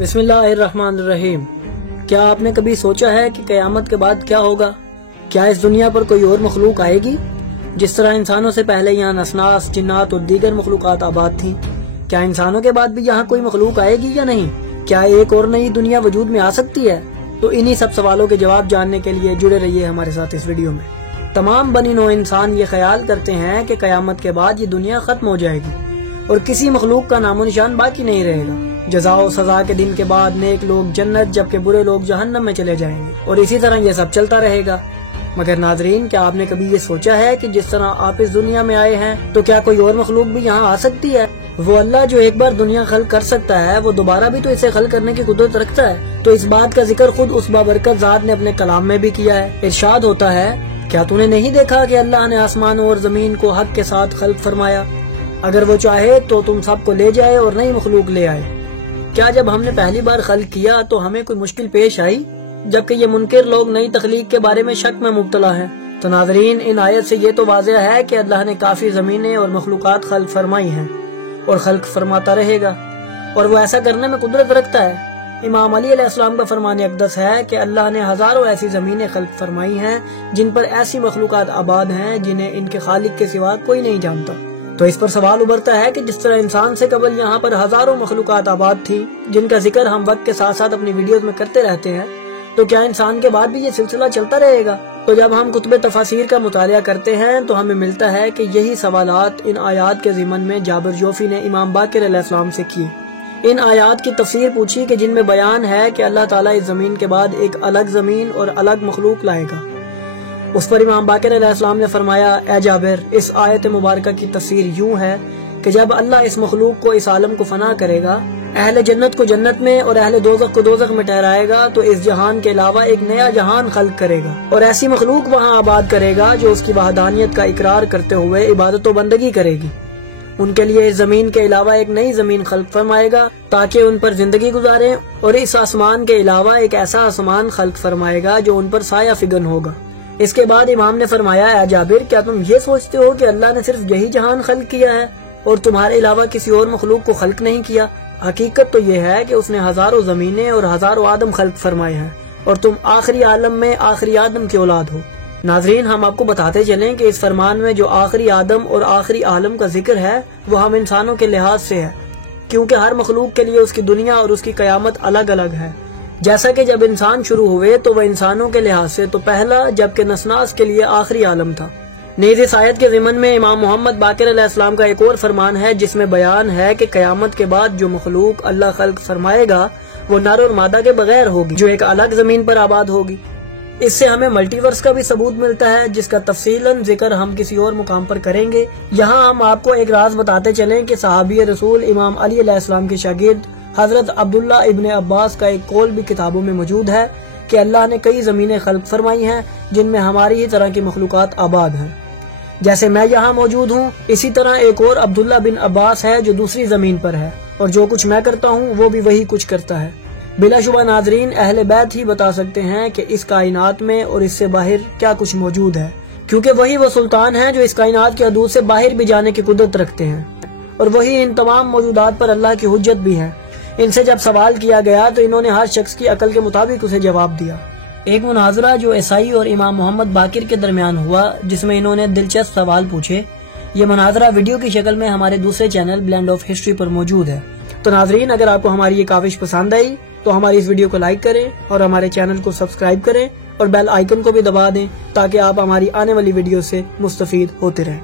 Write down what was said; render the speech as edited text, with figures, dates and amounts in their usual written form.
بسم اللہ الرحمن الرحیم۔ کیا آپ نے کبھی سوچا ہے کہ قیامت کے بعد کیا ہوگا؟ کیا اس دنیا پر کوئی اور مخلوق آئے گی؟ جس طرح انسانوں سے پہلے یہاں نسناس، جنات اور دیگر مخلوقات آباد تھیں، کیا انسانوں کے بعد بھی یہاں کوئی مخلوق آئے گی یا نہیں؟ کیا ایک اور نئی دنیا وجود میں آ سکتی ہے؟ تو انہی سب سوالوں کے جواب جاننے کے لیے جڑے رہیے ہمارے ساتھ اس ویڈیو میں۔ تمام بنی نوع انسان یہ خیال کرتے ہیں کہ قیامت کے بعد یہ دنیا ختم ہو جائے گی اور کسی مخلوق کا نام و نشان باقی نہیں رہے گا۔ جزا و سزا کے دن کے بعد نیک لوگ جنت جبکہ برے لوگ جہنم میں چلے جائیں گے، اور اسی طرح یہ سب چلتا رہے گا۔ مگر ناظرین، کیا آپ نے کبھی یہ سوچا ہے کہ جس طرح آپ اس دنیا میں آئے ہیں تو کیا کوئی اور مخلوق بھی یہاں آ سکتی ہے؟ وہ اللہ جو ایک بار دنیا خلق کر سکتا ہے، وہ دوبارہ بھی تو اسے خلق کرنے کی قدرت رکھتا ہے۔ تو اس بات کا ذکر خود اس بابرکت ذات نے اپنے کلام میں بھی کیا ہے۔ ارشاد ہوتا ہے، کیا تو نے نہیں دیکھا کہ اللہ نے آسمانوں اور زمین کو حق کے ساتھ خلق فرمایا؟ اگر وہ چاہے تو تم سب کو لے جائے اور نئی مخلوق لے آئے۔ کیا جب ہم نے پہلی بار خلق کیا تو ہمیں کوئی مشکل پیش آئی؟ جبکہ یہ منکر لوگ نئی تخلیق کے بارے میں شک میں مبتلا ہیں۔ تو ناظرین، ان آیت سے یہ تو واضح ہے کہ اللہ نے کافی زمینیں اور مخلوقات خلق فرمائی ہیں اور خلق فرماتا رہے گا، اور وہ ایسا کرنے میں قدرت رکھتا ہے۔ امام علی علیہ السلام کا فرمان اقدس ہے کہ اللہ نے ہزاروں ایسی زمینیں خلق فرمائی ہیں جن پر ایسی مخلوقات آباد ہیں جنہیں ان کے خالق کے سوا کوئی نہیں جانتا۔ تو اس پر سوال ابھرتا ہے کہ جس طرح انسان سے قبل یہاں پر ہزاروں مخلوقات آباد تھی جن کا ذکر ہم وقت کے ساتھ ساتھ اپنی ویڈیوز میں کرتے رہتے ہیں، تو کیا انسان کے بعد بھی یہ سلسلہ چلتا رہے گا؟ تو جب ہم کتب تفاسیر کا مطالعہ کرتے ہیں تو ہمیں ملتا ہے کہ یہی سوالات ان آیات کے ضمن میں جابر جوفی نے امام باقر علیہ السلام سے کی۔ ان آیات کی تفسیر پوچھی کہ جن میں بیان ہے کہ اللہ تعالیٰ اس زمین کے بعد ایک الگ زمین اور الگ مخلوق لائے گا۔ اس پر امام باقر علیہ السلام نے فرمایا، اے جابر، اس آیت مبارکہ کی تفسیر یوں ہے کہ جب اللہ اس مخلوق کو اس عالم کو فنا کرے گا، اہل جنت کو جنت میں اور اہل دوزخ کو دوزخ میں ٹھہرائے گا، تو اس جہان کے علاوہ ایک نیا جہان خلق کرے گا اور ایسی مخلوق وہاں آباد کرے گا جو اس کی وحدانیت کا اقرار کرتے ہوئے عبادت و بندگی کرے گی۔ ان کے لیے اس زمین کے علاوہ ایک نئی زمین خلق فرمائے گا تاکہ ان پر زندگی گزاریں، اور اس آسمان کے علاوہ ایک ایسا آسمان خلق فرمائے گا جو ان پر سایہ فگن ہوگا۔ اس کے بعد امام نے فرمایا، اے جابر، کیا تم یہ سوچتے ہو کہ اللہ نے صرف یہی جہان خلق کیا ہے اور تمہارے علاوہ کسی اور مخلوق کو خلق نہیں کیا؟ حقیقت تو یہ ہے کہ اس نے ہزاروں زمینیں اور ہزاروں آدم خلق فرمائے ہیں، اور تم آخری عالم میں آخری آدم کی اولاد ہو۔ ناظرین، ہم آپ کو بتاتے چلیں کہ اس فرمان میں جو آخری آدم اور آخری عالم کا ذکر ہے وہ ہم انسانوں کے لحاظ سے ہے، کیونکہ ہر مخلوق کے لیے اس کی دنیا اور اس کی قیامت الگ الگ ہے۔ جیسا کہ جب انسان شروع ہوئے تو وہ انسانوں کے لحاظ سے تو پہلا، جبکہ نسناس کے لیے آخری عالم تھا۔ نیز اس آیت کے ضمن میں امام محمد باقر علیہ السلام کا ایک اور فرمان ہے جس میں بیان ہے کہ قیامت کے بعد جو مخلوق اللہ خلق فرمائے گا وہ نر اور مادہ کے بغیر ہوگی، جو ایک الگ زمین پر آباد ہوگی۔ اس سے ہمیں ملٹی ورس کا بھی ثبوت ملتا ہے جس کا تفصیلاً ذکر ہم کسی اور مقام پر کریں گے۔ یہاں ہم آپ کو ایک راز بتاتے چلیں کہ صحابی رسول امام علی علیہ السلام کے شاگرد حضرت عبداللہ ابن عباس کا ایک قول بھی کتابوں میں موجود ہے کہ اللہ نے کئی زمینیں خلق فرمائی ہیں جن میں ہماری ہی طرح کی مخلوقات آباد ہیں۔ جیسے میں یہاں موجود ہوں، اسی طرح ایک اور عبداللہ بن عباس ہے جو دوسری زمین پر ہے، اور جو کچھ میں کرتا ہوں وہ بھی وہی کچھ کرتا ہے۔ بلا شبہ ناظرین، اہل بیت ہی بتا سکتے ہیں کہ اس کائنات میں اور اس سے باہر کیا کچھ موجود ہے، کیونکہ وہی وہ سلطان ہیں جو اس کائنات کی حدود سے باہر بھی جانے کی قدرت رکھتے ہیں، اور وہی ان تمام موجودات پر اللہ کی حجت بھی ہے۔ ان سے جب سوال کیا گیا تو انہوں نے ہر شخص کی عقل کے مطابق اسے جواب دیا۔ ایک مناظرہ جو عیسائی اور امام محمد باقر کے درمیان ہوا، جس میں انہوں نے دلچسپ سوال پوچھے، یہ مناظرہ ویڈیو کی شکل میں ہمارے دوسرے چینل بلینڈ آف ہسٹری پر موجود ہے۔ تو ناظرین، اگر آپ کو ہماری یہ کاوش پسند آئی تو ہماری اس ویڈیو کو لائک کریں اور ہمارے چینل کو سبسکرائب کریں اور بیل آئیکن کو بھی دبا دیں تاکہ آپ ہماری آنے والی ویڈیو سے مستفید ہوتے رہیں۔